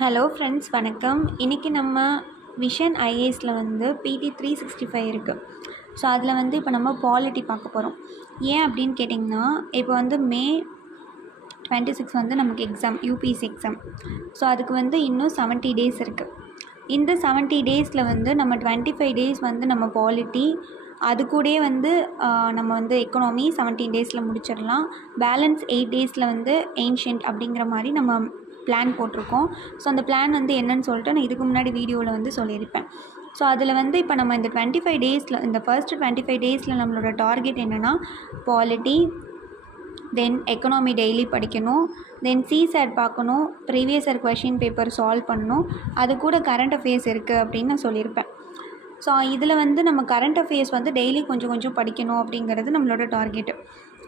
Hello friends, வணக்கம். இன்றைக்கி நம்ம விஷன் ஐஏஎஸில் வந்து பிடி 365 இருக்குது. ஸோ அதில் வந்து இப்போ நம்ம பாலிட்டி பார்க்க போகிறோம். ஏன் அப்படின்னு கேட்டிங்கன்னா, இப்போ வந்து மே 26 வந்து நமக்கு எக்ஸாம், யூபிஎஸ்சி எக்ஸாம். ஸோ அதுக்கு வந்து இன்னும் 70 டேஸ் இருக்குது. இந்த 70 டேஸில் வந்து நம்ம 25 டேஸ் வந்து நம்ம பாலிட்டி, அது கூடயே வந்து நம்ம வந்து எக்கனாமி 17 டேஸில் முடிச்சிடலாம். பேலன்ஸ் 8 டேஸில் வந்து ஏன்ஷியன்ட் அப்படிங்கிற மாதிரி நம்ம பிளான் போட்டிருக்கோம். ஸோ அந்த பிளான் வந்து என்னன்னு சொல்லிட்டு நான் இதுக்கு முன்னாடி வீடியோவில் வந்து சொல்லியிருப்பேன். ஸோ அதில் வந்து இப்போ நம்ம இந்த 25 டேஸில், இந்த ஃபர்ஸ்ட் 25 டேஸில் நம்மளோட டார்கெட் என்னென்னா, பாலிட்டி, தென் எக்கனாமி டெய்லி படிக்கணும், தென் சிசேட் பார்க்கணும், previous year question paper solve பண்ணணும், அது கூட கரண்ட் அஃபேர்ஸ் இருக்குது அப்படின்னு நான் சொல்லியிருப்பேன். ஸோ இதில் வந்து நம்ம கரண்ட் அஃபேர்ஸ் வந்து டெய்லி கொஞ்சம் கொஞ்சம் படிக்கணும் அப்படிங்கிறது நம்மளோட டார்கெட்டு.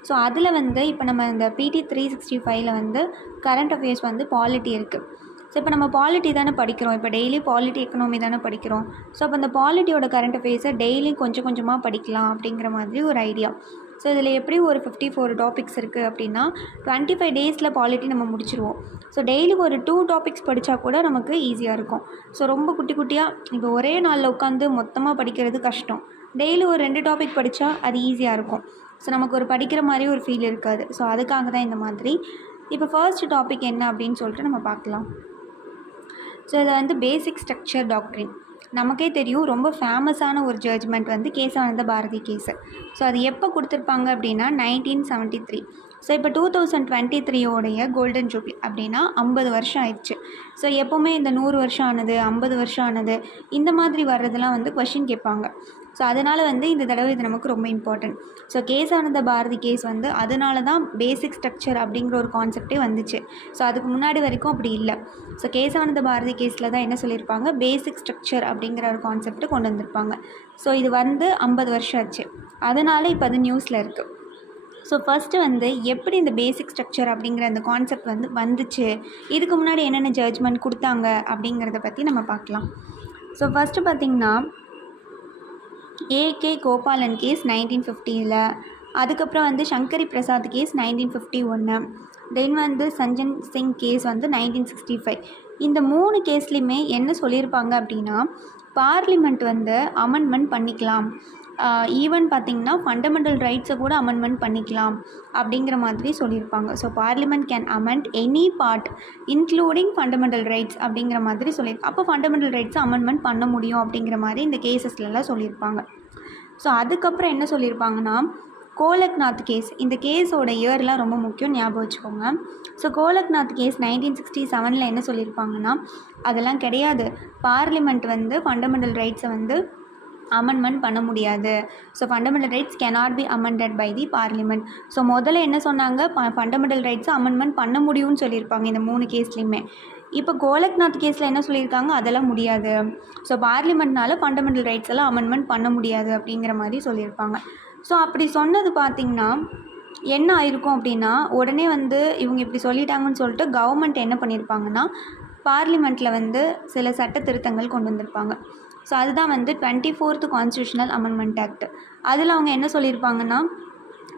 ஸோ அதில் வந்து இப்போ நம்ம இந்த பிடி 365ல் வந்து கரண்ட் அஃபேர்ஸ் வந்து பாலிட்டி இருக்குது. ஸோ இப்போ நம்ம பாலிட்டி தானே படிக்கிறோம், இப்போ டெய்லி பாலிட்டி எக்கனாமி தானே படிக்கிறோம். ஸோ அப்போ அந்த பாலிட்டியோட கரண்ட் அஃபேர்ஸை டெய்லி கொஞ்சம் கொஞ்சமாக படிக்கலாம் அப்படிங்கிற மாதிரி ஒரு ஐடியா. ஸோ இதில் எப்படி ஒரு 54 டாபிக்ஸ் இருக்குது அப்படின்னா 25 டேஸில் பாலிட்டி நம்ம முடிச்சிருவோம். ஸோ டெய்லி ஒரு 2 டாபிக்ஸ் படித்தா கூட நமக்கு ஈஸியாக இருக்கும். ஸோ ரொம்ப குட்டி குட்டியாக இப்போ ஒரே நாளில் உட்காந்து மொத்தமாக படிக்கிறது கஷ்டம். டெய்லி ஒரு 2 டாபிக் படித்தா அது ஈஸியாக இருக்கும். ஸோ நமக்கு ஒரு படிக்கிற மாதிரி ஒரு ஃபீல் இருக்காது. ஸோ அதுக்காக தான் இந்த மாதிரி. இப்போ ஃபர்ஸ்ட் டாபிக் என்ன அப்படின்னு சொல்லிட்டு நம்ம பார்க்கலாம். ஸோ இதை வந்து பேசிக் ஸ்ட்ரக்சர் டாக்ட்ரின். நமக்கே தெரியும், ரொம்ப ஃபேமஸான ஒரு ஜட்ஜ்மெண்ட் வந்து கேசவானந்த பாரதி கேஸு. ஸோ அது எப்போ கொடுத்துருப்பாங்க அப்படின்னா 1973. ஸோ இப்போ 2023 கோல்டன் ஜூப்ளி அப்படின்னா 50 வருஷம் ஆயிடுச்சு. ஸோ எப்போவுமே இந்த 100 வருஷம் ஆனது, 50 வருஷம் ஆனது, இந்த மாதிரி வர்றதெல்லாம் வந்து கொஷின் கேட்பாங்க. ஸோ அதனால் வந்து இந்த தடவை இது நமக்கு ரொம்ப important. So Kesavananda Bharati case வந்து அதனால தான் பேசிக் ஸ்ட்ரக்சர் அப்படிங்கிற ஒரு கான்செப்டே வந்துச்சு. ஸோ அதுக்கு முன்னாடி வரைக்கும் அப்படி இல்லை. ஸோ கேசவானந்த பாரதி கேஸில் தான் என்ன சொல்லியிருப்பாங்க, பேசிக் ஸ்ட்ரக்சர் அப்படிங்கிற ஒரு கான்செப்ட்டு கொண்டு வந்திருப்பாங்க. ஸோ இது வந்து 50 வருஷம் ஆச்சு, அதனால் இப்போ அது நியூஸில் இருக்குது. ஸோ ஃபஸ்ட்டு வந்து எப்படி இந்த பேசிக் ஸ்ட்ரக்சர் அப்படிங்கிற அந்த கான்செப்ட் வந்து வந்துச்சு, இதுக்கு முன்னாடி என்னென்ன ஜட்ஜ்மெண்ட் கொடுத்தாங்க அப்படிங்கிறத பற்றி நம்ம பார்க்கலாம். ஸோ ஃபஸ்ட்டு பார்த்திங்கன்னா, ஏகே கோபாலன் கேஸ் 1950, அதுக்கப்புறம் வந்து சங்கரி பிரசாத் கேஸ் 1951, தென் வந்து சஞ்சன் சிங் கேஸ் வந்து 1965. இந்த 3 கேஸ்லேயுமே என்ன சொல்லியிருப்பாங்க அப்படின்னா, பார்லிமெண்ட் வந்து அமெண்ட்மெண்ட் பண்ணிக்கலாம், ஈவன் பார்த்திங்கன்னா ஃபண்டமெண்டல் ரைட்ஸை கூட அமெண்ட்மெண்ட் பண்ணிக்கலாம் அப்படிங்கிற மாதிரி சொல்லியிருப்பாங்க. So parliament can amend any part including fundamental rights அப்படிங்கிற மாதிரி சொல்லியிருப்பாங்க. அப்போ ஃபண்டமெண்டல் ரைட்ஸை அமெண்ட்மெண்ட் பண்ண முடியும் அப்படிங்கிற மாதிரி இந்த கேசஸ்லாம் சொல்லியிருப்பாங்க. ஸோ அதுக்கப்புறம் என்ன சொல்லியிருப்பாங்கன்னா, கோலக்நாத் கேஸ், இந்த கேஸோட இயர்லாம் ரொம்ப முக்கியம், ஞாபகம் வச்சுக்கோங்க. ஸோ கோலக்நாத் கேஸ் 1967 என்ன சொல்லியிருப்பாங்கன்னா, அதெல்லாம் கிடையாது, பார்லிமெண்ட் வந்து ஃபண்டமெண்டல் ரைட்ஸை வந்து அமெண்ட்மெண்ட் பண்ண முடியாது. So fundamental rights cannot be amended by the parliament. So முதல்ல என்ன சொன்னாங்க, ஃபண்டமெண்டல் ரைட்ஸை அமெண்ட்மெண்ட் பண்ண முடியும்னு சொல்லியிருப்பாங்க இந்த 3 கேஸ்லேயுமே. இப்போ கோலக்நாத் கேஸில் என்ன சொல்லியிருக்காங்க, அதெல்லாம் முடியாது, ஸோ பார்லிமெண்ட்னால ஃபண்டமெண்டல் ரைட்ஸ் எல்லாம் அமெண்ட்மெண்ட் பண்ண முடியாது அப்படிங்கிற மாதிரி சொல்லியிருப்பாங்க. ஸோ அப்படி சொன்னது பார்த்திங்கன்னா என்ன ஆயிருக்கும் அப்படின்னா, உடனே வந்து இவங்க இப்படி சொல்லிட்டாங்கன்னு சொல்லிட்டு கவர்மெண்ட் என்ன பண்ணியிருப்பாங்கன்னா, பார்லிமெண்ட்டில் வந்து சில சட்ட திருத்தங்கள் கொண்டு வந்திருப்பாங்க. ஸோ அதுதான் வந்து 24th கான்ஸ்டியூஷனல் அமெண்ட்மெண்ட் ஆக்ட். அதில் அவங்க என்ன சொல்லியிருப்பாங்கன்னா,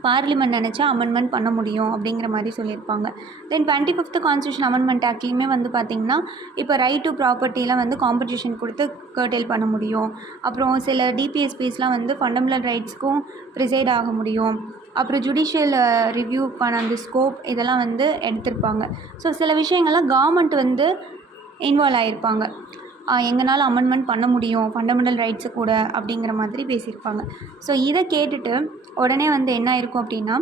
பார்லிமெண்ட் நினச்சா அமெண்ட்மெண்ட் பண்ண முடியும் அப்படிங்கிற மாதிரி சொல்லியிருப்பாங்க. தென் 25th கான்ஸ்டியூஷன் அமெண்ட்மெண்ட் ஆக்ட்லேயுமே வந்து பார்த்திங்கன்னா, இப்போ ரைட் டு ப்ராப்பர்ட்டிலாம் வந்து காம்படிஷன் கொடுத்து கர்டெயில் பண்ண முடியும். அப்புறம் சில டிபிஎஸ்பிஸ்லாம் வந்து ஃபண்டமெண்டல் ரைட்ஸ்க்கும் ப்ரிசைட் ஆக முடியும். அப்புறம் ஜுடிஷியல் ரிவ்யூக்கான அந்த ஸ்கோப் இதெல்லாம் வந்து எடுத்திருப்பாங்க. ஸோ சில விஷயங்கள்லாம் கவர்மெண்ட் வந்து இன்வால்வ் ஆகியிருப்பாங்க, எங்களால் அமெண்ட்மெண்ட் பண்ண முடியும் ஃபண்டமெண்டல் ரைட்ஸு கூட அப்படிங்கிற மாதிரி பேசியிருப்பாங்க. ஸோ இதை கேட்டுட்டு உடனே வந்து என்ன ஆயிருக்கும் அப்படின்னா,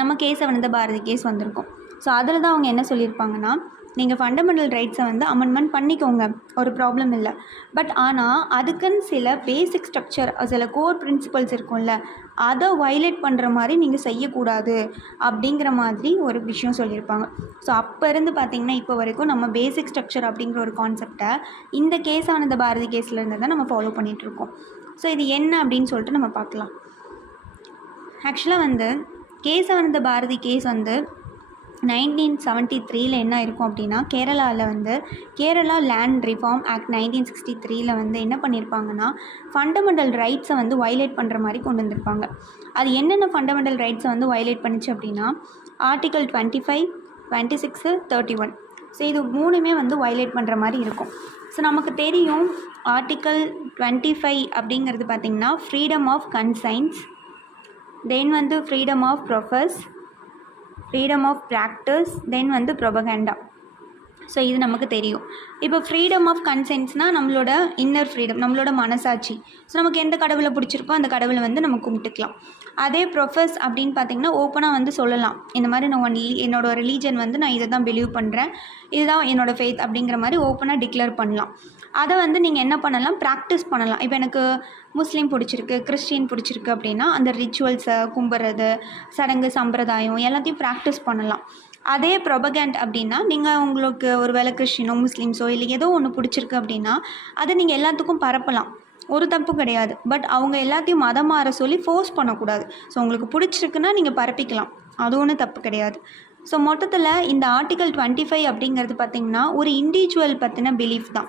நம்ம கேசவானந்த பாரதி கேஸ் வந்திருக்கும். ஸோ அதில் தான் அவங்க என்ன சொல்லியிருப்பாங்கன்னா, நீங்கள் ஃபண்டமெண்டல் ரைட்ஸை வந்து அமெண்ட்மெண்ட் பண்ணிக்கோங்க, ஒரு ப்ராப்ளம் இல்லை, பட் ஆனால் அதுக்குன்னு சில பேசிக் ஸ்ட்ரக்சர், சில கோர் பிரின்சிபல்ஸ் இருக்கும்ல, அதை வயலேட் பண்ணுற மாதிரி நீங்கள் செய்யக்கூடாது அப்படிங்கிற மாதிரி ஒரு விஷயம் சொல்லியிருப்பாங்க. ஸோ அப்போ இருந்து பார்த்திங்கன்னா இப்போ வரைக்கும் நம்ம பேசிக் ஸ்ட்ரக்சர் அப்படிங்கிற ஒரு கான்செப்டை இந்த கேசவானந்த பாரதி கேஸில் இருந்து தான் நம்ம ஃபாலோ பண்ணிகிட்ருக்கோம். ஸோ இது என்ன அப்படின்னு சொல்லிட்டு நம்ம பார்க்கலாம். ஆக்சுவலாக வந்து கேசவானந்த பாரதி கேஸ் வந்து 1973 என்ன இருக்கும் அப்படின்னா, கேரளாவில் வந்து கேரளா லேண்ட் ரிஃபார்ம் ஆக்ட் 1963 வந்து என்ன பண்ணியிருப்பாங்கன்னா, ஃபண்டமெண்டல் ரைட்ஸை வந்து வயலேட் பண்ணுற மாதிரி கொண்டு வந்திருப்பாங்க. அது என்னென்ன ஃபண்டமெண்டல் ரைட்ஸை வந்து வயலேட் பண்ணிச்சு அப்படின்னா, ஆர்டிகல் 25, 26, 31. ஸோ இது மூணுமே வந்து வயலேட் பண்ணுற மாதிரி இருக்கும். ஸோ நமக்கு தெரியும் ஆர்டிக்கல் 25 அப்படிங்கிறது பார்த்திங்கன்னா ஃப்ரீடம் ஆஃப் கன்சைன்ஸ், தென் வந்து freedom of profess, freedom of practice, then வந்து ப்ரொபகேண்டா. ஸோ இது நமக்கு தெரியும். இப்போ ஃப்ரீடம் ஆஃப் கன்சென்ட்ஸ்னால் நம்மளோட இன்னர் ஃப்ரீடம், நம்மளோட மனசாட்சி. ஸோ நமக்கு எந்த கடவுளை பிடிச்சிருக்கோ அந்த கடவுளை வந்து நம்ம கும்பிட்டுக்கலாம். அதே ப்ரொஃபஸ் அப்படின்னு பார்த்திங்கன்னா ஓப்பனாக வந்து சொல்லலாம், இந்த மாதிரி நான் என்னோடய ரிலீஜன் வந்து நான் இதை தான் பிலீவ் பண்ணுறேன், இதுதான் என்னோடய ஃபெய்த் அப்படிங்கிற மாதிரி ஓப்பனாக டிக்ளேர் பண்ணலாம். அதை வந்து நீங்கள் என்ன பண்ணலாம், ப்ராக்டிஸ் பண்ணலாம். இப்போ எனக்கு முஸ்லீம் பிடிச்சிருக்கு, கிறிஸ்டின் பிடிச்சிருக்கு அப்படின்னா அந்த ரிச்சுவல்ஸை, கும்பிட்றது, சடங்கு சம்பிரதாயம் எல்லாத்தையும் ப்ராக்டிஸ் பண்ணலாம். அதே ப்ரொபகேண்ட் அப்படின்னா நீங்கள் உங்களுக்கு ஒரு வேளை கிறிஸ்டினோ முஸ்லீம்ஸோ இல்லை ஏதோ ஒன்று பிடிச்சிருக்கு அப்படின்னா அதை நீங்கள் எல்லாத்துக்கும் பரப்பலாம், ஒரு தப்பு கிடையாது. பட் அவங்க எல்லாத்தையும் மதம் மாற சொல்லி ஃபோர்ஸ் பண்ணக்கூடாது. ஸோ உங்களுக்கு பிடிச்சிருக்குன்னா நீங்கள் பரப்பிக்கலாம், அது ஒன்றும் தப்பு கிடையாது. ஸோ மொத்தத்தில் இந்த ஆர்டிக்கல் 25 அப்படிங்கிறது பார்த்திங்கன்னா ஒரு இண்டிவிஜுவல் பற்றின பிலீஃப் தான்.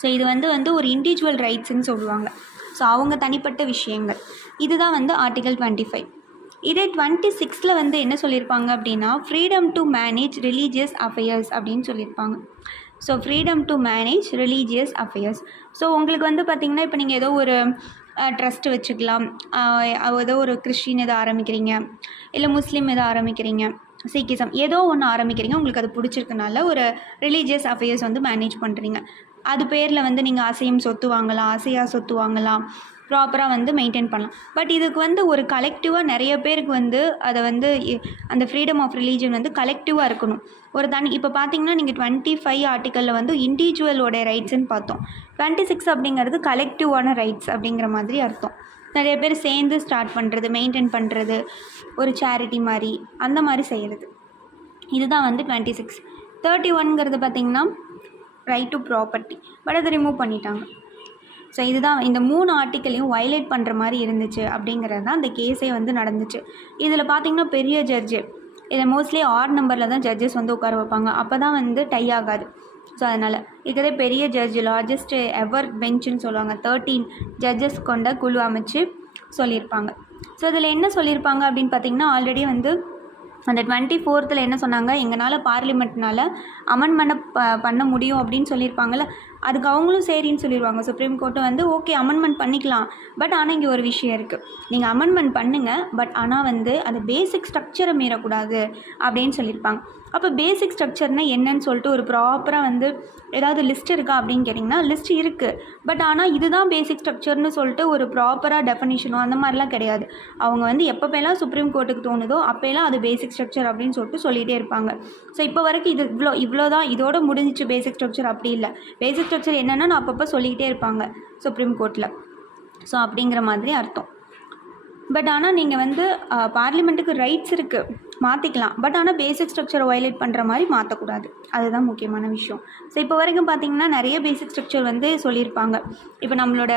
ஸோ இது வந்து ஒரு இண்டிவிஜுவல் ரைட்ஸ்ன்னு சொல்லுவாங்க. ஸோ அவங்க தனிப்பட்ட விஷயங்கள். இதுதான் வந்து ஆர்டிக்கல் 25. இதே 26ல் வந்து என்ன சொல்லியிருப்பாங்க அப்படின்னா freedom to manage religious affairs அப்படின்னு சொல்லியிருப்பாங்க. So freedom to manage religious affairs. So உங்களுக்கு வந்து பார்த்திங்கன்னா இப்போ நீங்கள் ஏதோ ஒரு ட்ரஸ்ட்டு வச்சுக்கலாம், ஏதோ ஒரு கிறிஸ்டின் எதோ ஆரம்பிக்கிறீங்க, இல்லை முஸ்லீம் எதோ ஆரம்பிக்கிறீங்க, சீக்கிசம் ஏதோ ஒன்று ஆரம்பிக்கிறீங்க, உங்களுக்கு அது பிடிச்சிருக்கனால ஒரு ரிலீஜியஸ் அஃபேர்ஸ் வந்து மேனேஜ் பண்ணுறீங்க. அது பேரில் வந்து நீங்கள் அசையும் சொத்து வாங்கலாம், அசையா சொத்து வாங்கலாம், ப்ராப்பராக வந்து மெயின்டைன் பண்ணலாம். பட் இதுக்கு வந்து ஒரு கலெக்டிவாக நிறைய பேருக்கு வந்து அதை வந்து அந்த ஃப்ரீடம் ஆஃப் ரிலீஜன் வந்து கலெக்டிவாக இருக்கணும். ஒரு இப்போ பார்த்தீங்கன்னா நீங்கள் 25 ஆர்டிக்கலில் வந்து இண்டிவிஜுவலோட ரைட்ஸ்ன்னு பார்த்தோம். 26 அப்படிங்கிறது கலெக்டிவான ரைட்ஸ் அப்படிங்கிற மாதிரி அர்த்தம். நிறைய பேர் சேர்ந்து ஸ்டார்ட் பண்ணுறது, மெயின்டைன் பண்ணுறது, ஒரு சேரிட்டி மாதிரி அந்த மாதிரி செய்கிறது. இதுதான் வந்து 26. 31ங்கிறது பார்த்திங்கன்னா ரைட் டு ப்ராப்பர்ட்டி, பட் அதை ரிமூவ் பண்ணிட்டாங்க. ஸோ இதுதான் இந்த 3 ஆர்டிக்கலையும் வயலேட் பண்ணுற மாதிரி இருந்துச்சு அப்படிங்கிறது தான் இந்த கேஸே வந்து நடந்துச்சு. இதில் பார்த்திங்கன்னா பெரிய ஜட்ஜு, இதை மோஸ்ட்லி ஆட் நம்பரில் தான் ஜட்ஜஸ் வந்து உட்கார வைப்பாங்க, அப்போ தான் வந்து டை ஆகாது. ஸோ அதனால் இருக்கிறதே பெரிய ஜட்ஜு, லார்ஜஸ்ட் எவர் பெஞ்சுன்னு சொல்லுவாங்க, 13 ஜட்ஜஸ் கொண்ட குழு அமைச்சு சொல்லியிருப்பாங்க. ஸோ இதில் என்ன சொல்லியிருப்பாங்க அப்படின்னு பார்த்திங்கன்னா ஆல்ரெடி வந்து அந்த 24th என்ன சொன்னாங்க, எங்களால் பார்லிமெண்ட்னால் அமெண்ட்மெண்ட் பண்ண முடியும் அப்படின்னு சொல்லியிருப்பாங்கள்ல, அதுக்கு அவங்களும் சரின்னு சொல்லிடுவாங்க. சுப்ரீம் கோர்ட்டு வந்து ஓகே அமெண்ட்மெண்ட் பண்ணிக்கலாம், பட் ஆனால் இங்கே ஒரு விஷயம் இருக்குது, நீங்கள் அமெண்ட்மெண்ட் பண்ணுங்கள், பட் ஆனால் வந்து அந்த பேசிக் ஸ்ட்ரக்சரை மீறக்கூடாது அப்படின்னு சொல்லியிருப்பாங்க. அப்போ பேசிக் ஸ்ட்ரக்சர்னால் என்னன்னு சொல்லிட்டு ஒரு ப்ராப்பராக வந்து ஏதாவது லிஸ்ட் இருக்கா அப்படின்னு கேட்டிங்கன்னா லிஸ்ட் இருக்குது, பட் ஆனால் இதுதான் பேசிக் ஸ்ட்ரக்சர்னு சொல்லிட்டு ஒரு ப்ராப்பராக டெஃபனிஷனோ அந்த மாதிரிலாம் கிடையாது. அவங்க வந்து எப்போப்பெல்லாம் சுப்ரீம் கோர்ட்டுக்கு தோணுதோ அப்போல்லாம் அது பேசிக் ஸ்ட்ரக்சர் அப்படின்னு சொல்லிட்டு சொல்லிகிட்டே இருப்பாங்க. ஸோ இப்போ வரைக்கும் இது இவ்வளோ தான், இதோட முடிஞ்சிச்சு பேசிக் ஸ்ட்ரக்சர் அப்படி இல்லை. பேசிக் ஸ்ட்ரக்சர் என்னென்னு நான் அப்பப்போ சொல்லிக்கிட்டே இருப்பாங்க சுப்ரீம் கோர்ட்டில். ஸோ அப்படிங்கிற மாதிரி அர்த்தம். பட் ஆனால் நீங்கள் வந்து பார்லிமெண்ட்டுக்கு ரைட்ஸ் இருக்குது, மாற்றிக்கலாம், பட் ஆனால் பேசிக் ஸ்ட்ரக்சரை வயலேட் பண்ணுற மாதிரி மாற்றக்கூடாது, அதுதான் முக்கியமான விஷயம். ஸோ இப்போ வரைக்கும் பார்த்திங்கன்னா நிறைய பேசிக் ஸ்ட்ரக்சர் வந்து சொல்லியிருப்பாங்க. இப்போ நம்மளோட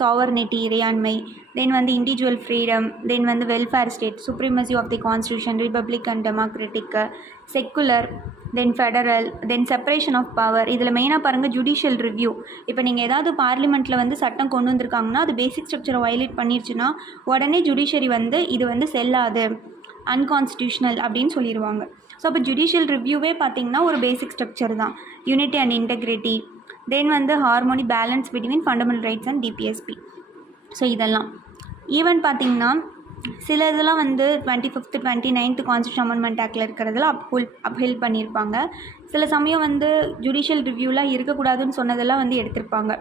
சாவர்னிட்டி, இறையாண்மை, தென் வந்து இண்டிவிஜுவல் ஃப்ரீடம், தென் வந்து welfare state, supremacy of the constitution, republic and democratic, secular, then federal, then separation of power. இதில் மெயினாக பாருங்கள் ஜுடிஷியல் ரிவ்யூ. இப்போ நீங்கள் ஏதாவது பார்லிமெண்ட்டில் வந்து சட்டம் கொண்டு வந்திருக்காங்கன்னா அது பேசிக் ஸ்ட்ரக்சரை வயலேட் பண்ணிருச்சுன்னா உடனே ஜுடிஷியரி வந்து இது வந்து செல்லாது, அன்கான்ஸ்டியூஷனல் அப்படின்னு சொல்லிடுவாங்க. ஸோ அப்போ ஜுடிஷியல் ரிவ்யூவே பார்த்திங்கன்னா ஒரு பேசிக் ஸ்ட்ரக்சர் தான். யூனிட்டி அண்ட் இன்டெகிரிட்டி, தென் வந்து harmony, balance between fundamental rights and DPSP. So இதெல்லாம் ஈவன் பார்த்திங்கன்னா சில இதெல்லாம் வந்து 25th 29th கான்ஸ்டியூஷன் அமெண்ட்மெண்ட் ஆக்டில் இருக்கிறதெல்லாம் அப்ஹெல்ட் பண்ணியிருப்பாங்க. சில சமயம் வந்து ஜுடிஷியல் ரிவ்யூலாம் இருக்கக்கூடாதுன்னு சொன்னதெல்லாம் வந்து எடுத்திருப்பாங்க.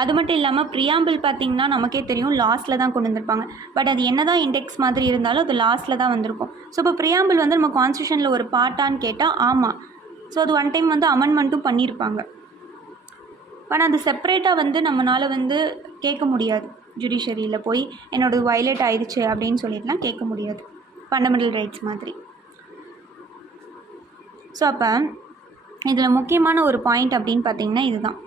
அது மட்டும் இல்லாமல் ப்ரியாம்பிள் பார்த்திங்கன்னா நமக்கே தெரியும் லாஸ்ட்டில் தான் கொண்டு வந்திருப்பாங்க. பட் அது என்ன தான் இண்டெக்ஸ் மாதிரி இருந்தாலும் அது லாஸ்ட்டில் தான் வந்திருக்கும். ஸோ இப்போ ப்ரியாம்பிள் வந்து நம்ம கான்ஸ்டியூஷனில் ஒரு பார்ட்டான்னு கேட்டால் ஆமாம். ஸோ அது ஒன் டைம் வந்து அமெண்ட்மெண்ட்டும் பண்ணியிருப்பாங்க. ஆனால் அது செப்பரேட்டாக வந்து நம்மளால் வந்து கேட்க முடியாது. ஜுடிஷரியில் போய் என்னோடது வயலேட் ஆயிடுச்சு அப்படின்னு சொல்லிட்டுலாம் கேட்க முடியாது, ஃபண்டமெண்டல் ரைட்ஸ் மாதிரி. ஸோ அப்போ இதில் முக்கியமான ஒரு பாயிண்ட் அப்படின்னு பார்த்திங்கன்னா இதுதான்.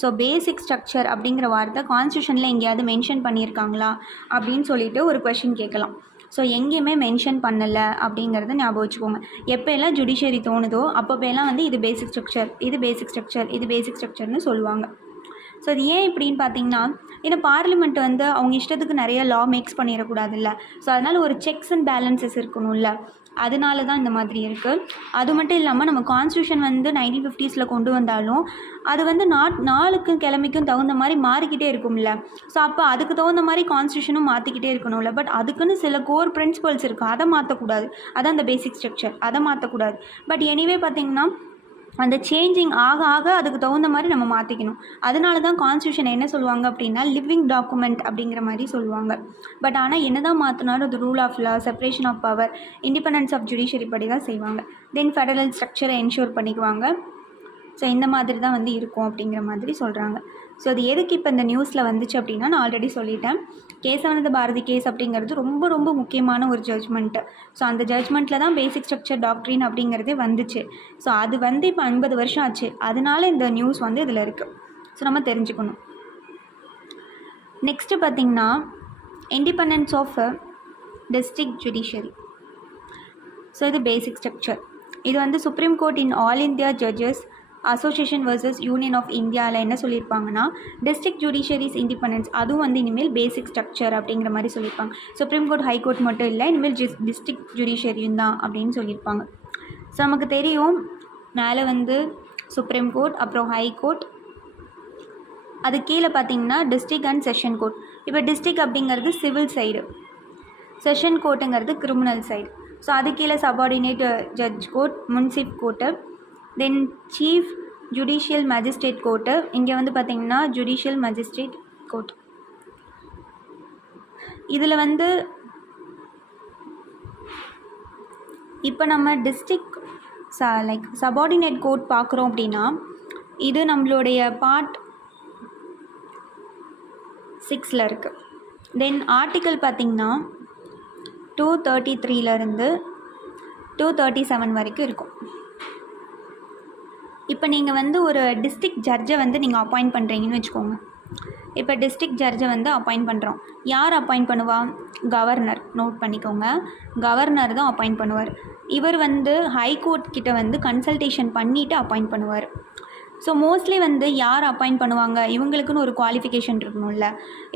ஸோ பேசிக் ஸ்ட்ரக்சர் அப்படிங்கிற வார்த்தை கான்ஸ்டியூஷனில் எங்கேயாவது மென்ஷன் பண்ணியிருக்காங்களா அப்படின்னு சொல்லிட்டு ஒரு கொஷின் கேட்கலாம். ஸோ எங்கேயுமே மென்ஷன் பண்ணலை அப்படிங்கிறத ஞாபகம் வச்சுக்கோங்க. எப்போ எல்லாம் ஜுடிஷியரி தோணுதோ அப்போப்பெல்லாம் வந்து இது பேசிக் ஸ்ட்ரக்சர், இது பேசிக் ஸ்ட்ரக்சர், இது பேசிக் ஸ்ட்ரக்சர்னு சொல்லுவாங்க. ஸோ அது ஏன் இப்படின்னு பார்த்தீங்கன்னா, ஏன்னா பார்லிமெண்ட் வந்து அவங்க இஷ்டத்துக்கு நிறைய லா மேக்ஸ் பண்ணிடக்கூடாதுல்ல. ஸோ அதனால் ஒரு செக்ஸ் அண்ட் பேலன்சஸ் இருக்கணும்ல. அதனால தான் இந்த மாதிரி இருக்குது. அது மட்டும் இல்லாமல் நம்ம கான்ஸ்டியூஷன் வந்து 1950s கொண்டு வந்தாலும் அது வந்து நாளுக்கும் கிழமைக்கும் தகுந்த மாதிரி மாறிக்கிட்டே இருக்கும்ல. ஸோ அப்போ அதுக்கு தகுந்த மாதிரி கான்ஸ்டியூஷனும் மாற்றிக்கிட்டே இருக்கணும்ல. பட் அதுக்குன்னு சில கோர் பிரின்சிபல்ஸ் இருக்குது, அதை மாற்றக்கூடாது. அதான் அந்த பேசிக் ஸ்ட்ரக்சர், அதை மாற்றக்கூடாது. பட் எனிவே பார்த்திங்கன்னா அந்த சேஞ்சிங் ஆக ஆக அதுக்கு தகுந்த மாதிரி நம்ம மாற்றிக்கணும். அதனால தான் கான்ஸ்டியூஷன் என்ன சொல்லுவாங்க அப்படின்னா லிவிங் டாக்குமெண்ட் அப்படிங்கிற மாதிரி சொல்லுவாங்க. பட் ஆனால் என்ன தான் மாற்றினாலும் அது rule of law, separation of power, independence of judiciary படி தான் செய்வாங்க. தென் ஃபெடரல் ஸ்ட்ரக்சரை என்ஷூர் பண்ணிக்குவாங்க. ஸோ இந்த மாதிரி தான் வந்து இருக்கும் அப்படிங்கிற மாதிரி சொல்கிறாங்க. ஸோ அது எதுக்கு இப்போ இந்த நியூஸில் வந்துச்சு அப்படின்னா, நான் ஆல்ரெடி சொல்லிட்டேன், கேசவானந்த பாரதி கேஸ் அப்படிங்கிறது ரொம்ப ரொம்ப முக்கியமான ஒரு ஜட்ஜ்மெண்ட்டு. ஸோ அந்த ஜட்ஜ்மெண்ட்டில் தான் பேசிக் ஸ்ட்ரக்சர் டாக்ட்ரின் அப்படிங்கிறதே வந்துச்சு. ஸோ அது வந்து இப்போ 50 வருஷம் ஆச்சு. அதனால இந்த நியூஸ் வந்து இதில் இருக்குது. ஸோ நம்ம தெரிஞ்சுக்கணும். நெக்ஸ்ட்டு பார்த்திங்கன்னா independence of district judiciary. So இது பேசிக் ஸ்ட்ரக்சர். இது வந்து supreme court in all India judges association versus union of இந்தியாவில் என்ன சொல்லியிருப்பாங்கன்னா டிஸ்ட்ரிக்ட் ஜுடிஷியரிஸ் இண்டிபெண்டன்ஸ், அதுவும் வந்து இனிமேல் பேசிக் ஸ்ட்ரக்சர் அப்படிங்கிற மாதிரி சொல்லியிருப்பாங்க. சுப்ரீம் கோர்ட் ஹை கோர்ட் மட்டும் இல்லை, இனிமேல் டிஸ்ட்ரிக்ட் ஜுடிஷியரியும் தான் அப்படின்னு சொல்லியிருப்பாங்க. ஸோ நமக்கு தெரியும் மேலே வந்து சுப்ரீம் கோர்ட், அப்புறம் ஹை கோர்ட், அது கீழே பார்த்திங்கன்னா டிஸ்ட்ரிக்ட் அண்ட் செஷன் கோர்ட். இப்போ டிஸ்ட்ரிக்ட் அப்படிங்கிறது சிவில் சைடு, செஷன் கோர்ட்டுங்கிறது கிரிமினல் சைடு. ஸோ அது கீழே subordinate judge court, munsif court, then chief judicial magistrate court. இங்கே வந்து பார்த்திங்கன்னா ஜுடிஷியல் மேஜிஸ்ட்ரேட் கோர்ட். இதில் வந்து இப்போ நம்ம டிஸ்ட்ரிக்ட் லைக் சபார்டினேட் கோர்ட் பார்க்குறோம் அப்படின்னா இது நம்மளுடைய பார்ட் 6ல் இருக்குது. தென் ஆர்டிக்கல் பார்த்திங்கன்னா 233லேருந்து 237 வரைக்கும் இருக்கும். இப்போ நீங்கள் வந்து ஒரு டிஸ்ட்ரிக்ட் ஜட்ஜை வந்து நீங்கள் அப்பாயிண்ட் பண்ணுறீங்கன்னு வச்சுக்கோங்க. இப்போ டிஸ்ட்ரிக்ட் ஜட்ஜை வந்து அப்பாயிண்ட் பண்ணுறோம். யார் அப்பாயிண்ட் பண்ணுவா? கவர்னர். நோட் பண்ணிக்கோங்க, கவர்னர் தான் அப்பாயிண்ட் பண்ணுவார். இவர் வந்து ஹைகோர்ட் கிட்ட வந்து கன்சல்டேஷன் பண்ணிவிட்டு அப்பாயிண்ட் பண்ணுவார். ஸோ மோஸ்ட்லி வந்து யார் அப்பாயிண்ட் பண்ணுவாங்க, இவங்களுக்குன்னு ஒரு குவாலிஃபிகேஷன் இருக்கணும்ல.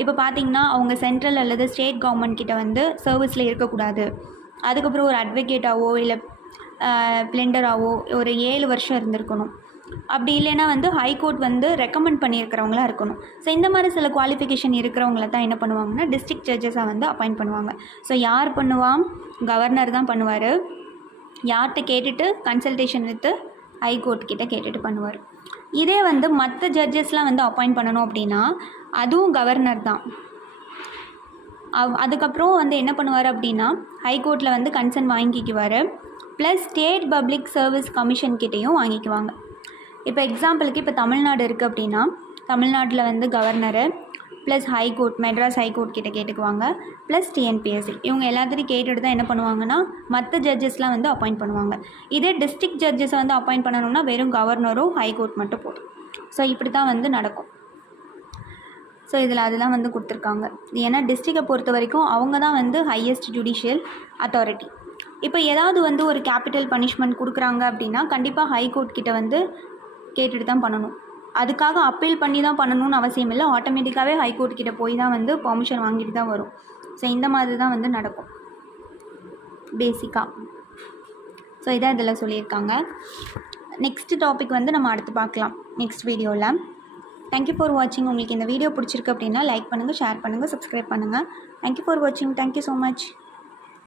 இப்போ பார்த்திங்கன்னா அவங்க சென்ட்ரல் அல்லது ஸ்டேட் கவர்மெண்ட் கிட்ட வந்து சர்வீஸில் இருக்கக்கூடாது. அதுக்கப்புறம் ஒரு அட்வொகேட்டாவோ இல்லை பிளெண்டராகவோ ஒரு 7 வருஷம் இருந்திருக்கணும். அப்படி இல்லைன்னா வந்து ஹைகோர்ட் வந்து ரெக்கமெண்ட் பண்ணியிருக்கிறவங்களா இருக்கணும். ஸோ இந்த மாதிரி சில குவாலிஃபிகேஷன் இருக்கிறவங்கள தான் என்ன பண்ணுவாங்கன்னா டிஸ்ட்ரிக்ட் ஜட்ஜஸாக வந்து அப்பாயிண்ட் பண்ணுவாங்க. ஸோ யார் பண்ணுவான்? கவர்னர் தான் பண்ணுவார். யார்கிட்ட கேட்டுட்டு? கன்சல்டேஷன் வித்து ஹைகோர்ட் கிட்ட கேட்டுட்டு பண்ணுவார். இதே வந்து மற்ற ஜட்ஜஸ்லாம் வந்து அப்பாயிண்ட் பண்ணணும் அப்படின்னா அதுவும் கவர்னர் தான். அதுக்கப்புறம் வந்து என்ன பண்ணுவார் அப்படின்னா ஹைகோர்ட்டில் வந்து கன்சர்ன் வாங்கிக்குவார். Plus state public service commission கிட்டேயும் வாங்கிக்குவாங்க. இப்போ எக்ஸாம்பிளுக்கு இப்போ தமிழ்நாடு இருக்குது அப்படின்னா தமிழ்நாட்டில் வந்து governor plus high court, Madras high court கிட்ட கேட்டுக்குவாங்க. ப்ளஸ் டிஎன்பிஎஸ்சி, இவங்க எல்லாத்தையும் கேட்டுட்டு தான் என்ன பண்ணுவாங்கன்னா மற்ற ஜட்ஜஸ்லாம் வந்து அப்பாயிண்ட் பண்ணுவாங்க. இதே டிஸ்ட்ரிக்ட் ஜட்ஜஸை வந்து அப்பாயிண்ட் பண்ணணும்னா வெறும் கவர்னரும் ஹைகோர்ட் மட்டும் போதும். ஸோ இப்படி தான் வந்து நடக்கும். ஸோ இதில் அதெல்லாம் வந்து கொடுத்துருக்காங்க. ஏன்னா டிஸ்ட்ரிக்டை பொறுத்த வரைக்கும் அவங்க தான் வந்து ஹையஸ்ட் ஜுடிஷியல் அத்தாரிட்டி. இப்போ ஏதாவது வந்து ஒரு கேபிட்டல் பனிஷ்மெண்ட் கொடுக்குறாங்க அப்படின்னா கண்டிப்பாக ஹைகோர்ட் கிட்ட வந்து கேட்டுட்டு தான் பண்ணணும். அதுக்காக அப்பீல் பண்ணி தான் பண்ணணும்னு அவசியம் இல்லை. ஆட்டோமேட்டிக்காகவே ஹைகோர்ட் கிட்ட போய் தான் வந்து பெர்மிஷன் வாங்கிட்டு தான் வரும். ஸோ இந்த மாதிரி தான் வந்து நடக்கும் பேசிக்காக. ஸோ இதான் இதில் சொல்லியிருக்காங்க. நெக்ஸ்ட் டாபிக் வந்து நம்ம அடுத்து பார்க்கலாம் நெக்ஸ்ட் வீடியோவில். தேங்க்யூ ஃபார் வாட்சிங். உங்களுக்கு இந்த வீடியோ பிடிச்சிருக்கு அப்படின்னா லைக் பண்ணுங்கள், ஷேர் பண்ணுங்கள், சப்ஸ்கிரைப் பண்ணுங்கள். தேங்க்யூ ஃபார் வாட்சிங். Thank you so much.